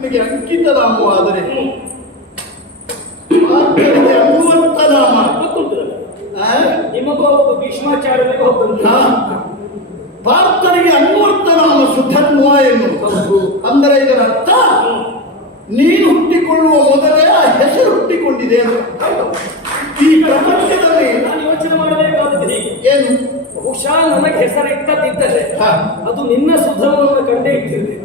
ನಿಮಗೆ ಅಂಕಿತ ನಾಮವಾದರೆ ಪಾರ್ಥನಿಗೆ ಅನ್ವರ್ಥ ನಾಮ ಗೊತ್ತುಂಟು ಆ? ನಿಮಗೂ ಭೀಷ್ಮಾಚಾರ್ಯನಿಗೆ ಹೋಗ್ತುಂಟು ಹಾ. ಪಾರ್ಥನಿಗೆ ಅನ್ವರ್ಥ ನಾಮ ಸುಧನ್ವ ಎನ್ನುವುದು. ಅಂದರೆ ಇದರ ಅರ್ಥ ನೀನು ಹುಟ್ಟಿಕೊಳ್ಳುವ ಮೊದಲೇ ಆ ಹೆಸರು ಹುಟ್ಟಿಕೊಂಡಿದೆ. ಈ ಪ್ರಪಂಚದಲ್ಲಿ ನಾನು ಯೋಚನೆ ಮಾಡಬೇಕಾದದ್ದು ಹೀಗೆ ಏನು ಬಹುಶಃ ನನಗೆ ಹೆಸರು ಇಟ್ಟದಿದ್ದರೆ ಹಾ. ಅದು ನಿನ್ನ ಸುಧನವನ್ನು ಕಂಡೇ ಇಟ್ಟಿರುವೆ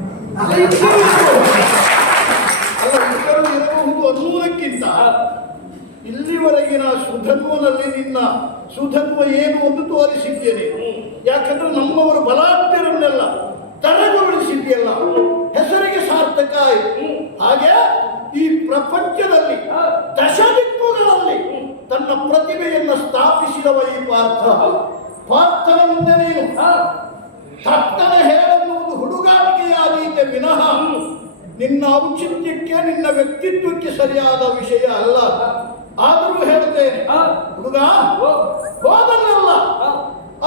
ಸುಧನ್ವ ಏನು ಎಂದು ತೋರಿಸಿದ್ದೇನೆ. ಯಾಕಂದ್ರೆ ನಮ್ಮವರು ಬಲಾಢ್ಯರನ್ನೆಲ್ಲ ತಡೆಗೊಳಿಸಿದ್ಯಲ್ಲ ಹೆಸರಿಗೆ ಸಾರ್ಥಕ ಆಯಿತು. ಹಾಗೆ ಈ ಪ್ರಪಂಚದಲ್ಲಿ ದಶದಿಕ್ಕುಗಳಲ್ಲಿ ತನ್ನ ಪ್ರತಿಭೆಯನ್ನು ಸ್ಥಾಪಿಸಿದವ ಈ ಪಾರ್ಥ. ಪಾರ್ಥನ ಮುಂದೆ ನೀನು. ತಟ್ಟನೆ ಹೇಳನ್ನುವುದು ಹುಡುಗಾಟಿಕೆಯಾದೀತೆ ವಿನಃ. ನಿನ್ನ ಔಚಿತ್ಯಕ್ಕೆ, ನಿನ್ನ ವ್ಯಕ್ತಿತ್ವಕ್ಕೆ ಸರಿಯಾದ ವಿಷಯ ಅಲ್ಲ. ಆದರೂ ಹೇಳ್ತೇನೆ ಹುಡುಗ ಹೋದಲ್ಲ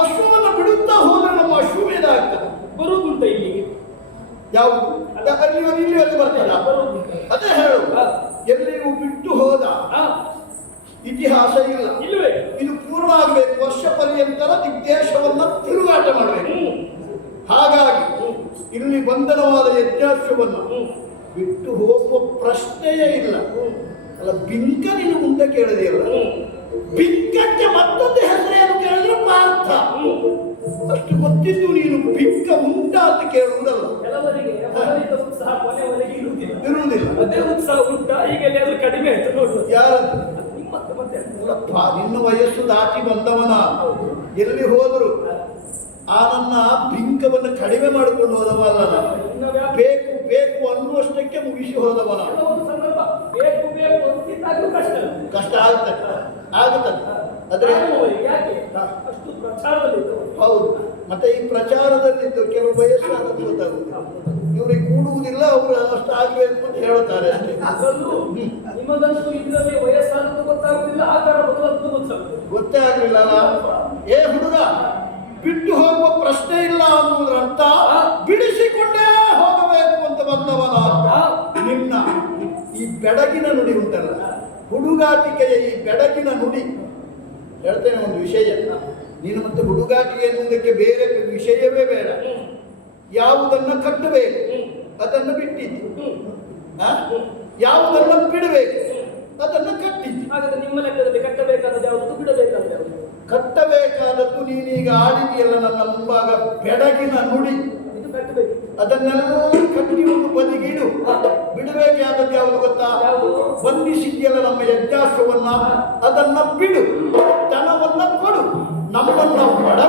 ಅಶ್ವವನ್ನು ಬಿಡುತ್ತಾ ಹೋದ್ರೆ ನಮ್ಮ ಅಶ್ವಮೇಧ ಆಗ್ತದೆ ಬರುವುದುಂಟ ಇಲ್ಲಿಗೆ? ಯಾವುದು? ಅಲ್ಲಿ. ಇಲ್ಲಿ ಅಲ್ಲಿ ಬರ್ತದ ಅದೇ ಹೇಳು. ಎಲ್ಲಿಯೂ ಬಿಟ್ಟು ಹೋದ ಇತಿಹಾಸ ಇಲ್ಲ. ಇಲ್ಲವೇ? ಇದು ಪೂರ್ಣ ಆಗಬೇಕು ವರ್ಷ ಪರ್ಯಂತರ ದಿಗ್ದೇಶವನ್ನ ತಿರುಗಾಟ ಮಾಡಬೇಕು. ಹಾಗಾಗಿ ಇಲ್ಲಿ ಬಂಧನವಾದ ಯಜ್ಞಾಶ್ವವನ್ನು ಬಿಟ್ಟು ಹೋಗುವ ಪ್ರಶ್ನೆಯೇ ಇಲ್ಲ. ಅಲ್ಲ ಬಿಂಕ ಮುಂದೆ ಬಿಕ್ಕಕ್ಕೆ ಬಿಂಕಕ್ಕೆ ಮತ್ತೊಂದು ಹೆಸರೇನು ಕೇಳಿದ್ರೆ ಪಾರ್ಥ. ಅಷ್ಟು ಗೊತ್ತಿದ್ದು ನೀನು ಬಿಕ್ಕ ಉಂಟ ಅಂತ ಕೇಳುವುದಲ್ಲ. ಇರುವುದಿಲ್ಲ. ಅದೇ ಉತ್ಸಾಹ ಉಂಟಾ? ಈಗ ಕಡಿಮೆ ಆಯ್ತು ನೋಡು ಯಾರದ್ದು ಅಲ್ಲಪ್ಪ ನಿನ್ನ ವಯಸ್ಸು ದಾಟಿ ಬಂದವನ. ಎಲ್ಲಿ ಹೋದ್ರು ಆ ನನ್ನ ಬಿಂಕವನ್ನು ಕಡಿಮೆ ಮಾಡಿಕೊಂಡು ಹೋದವ ಅಲ್ಲ ಬೇಕು ಬೇಕು ಅನ್ನುವಷ್ಟಕ್ಕೆ ಮುಗಿಸಿ ಹೋದವನ. ಆಗುತ್ತದೆ. ಆದ್ರೆ ಅಷ್ಟು ಪ್ರಚಾರದಲ್ಲಿ ಹೌದು. ಮತ್ತೆ ಈ ಪ್ರಚಾರದಲ್ಲಿದ್ದು ಕೆಲವು ವಯಸ್ಸಾದದ್ದು ಗೊತ್ತಾಗುದಿಲ್ಲ ಇವ್ರಿಗೆ ಕೂಡುವುದಿಲ್ಲ ಅವರು ಅಷ್ಟು ಆಗ್ಬೇಕು ಅಂತ ಹೇಳುತ್ತಾರೆ ನಿಮಗಂತೂ ಇದರಲ್ಲಿ ವಯಸ್ಸಾದದ್ದು ಗೊತ್ತಾಗುದಿಲ್ಲ ಆಕಾರ ಬದಲಾದದ್ದು ಗೊತ್ತಾಗುದಿಲ್ಲ ಗೊತ್ತೇ ಆಗ್ಲಿಲ್ಲ ಏ ಹುಡುಗ ಬಿಟ್ಟು ಹೋಗುವ ಪ್ರಶ್ನೆ ಇಲ್ಲ ಅನ್ನೋದ್ರ ಅರ್ಥ ಬಿಡಿಸಿಕೊಂಡೇ ಹೋಗಬೇಕು ಅಂತ ಬಂದವನ ನಿನ್ನ ಈ ಬೆಡಗಿನ ನುಡಿ ಉಂಟಲ್ಲ? ಹುಡುಗಾಟಿಕೆಯ ಈ ಬೆಡಗಿನ ನುಡಿ. ಹೇಳ್ತೇನೆ ಒಂದು ವಿಷಯ. ನೀನು ಮತ್ತೆ ಹುಡುಗಾಟಿಕೆ ಎನ್ನುವುದಕ್ಕೆ ಬೇರೆ ವಿಷಯವೇ ಬೇಡ. ಯಾವುದನ್ನ ಕಟ್ಟಬೇಕು ಅದನ್ನು ಬಿಟ್ಟಿದ್ದು? ಯಾವುದನ್ನ ಬಿಡಬೇಕು ಅದನ್ನು ಕಟ್ಟಿದ್ದು. ಹಾಗಾದ್ರೆ ನಿಮ್ಮ ಲೆಕ್ಕದಲ್ಲಿ ಕಟ್ಟಬೇಕಾದದ್ದು ಯಾವುದು ಬಿಡಬೇಕಾದ ಯಾವುದು? ಕಟ್ಟಬೇಕಾದದ್ದು ನೀನೀಗ ಆಡಿದೆಯಲ್ಲ ನನ್ನ ಮುಂಭಾಗ ಬೆಡಗಿನ ನುಡಿ. ಅದನ್ನೆಲ್ಲ ಕಟ್ಟಿ ಒಂದು ಬದಿಗಿಡು. ಬಿಡಬೇಕಾದದ್ದು ಯಾವುದು ಗೊತ್ತಾ? ಬಂದಿಸಿದ್ಯಲ್ಲ ನಮ್ಮ ಯಜ್ಞಾಶ್ರವನ್ನ ಅದನ್ನ ಬಿಡು. ತನವನ್ನ ಕೊಡು. ನಮ್ಮನ್ನ ಬಡ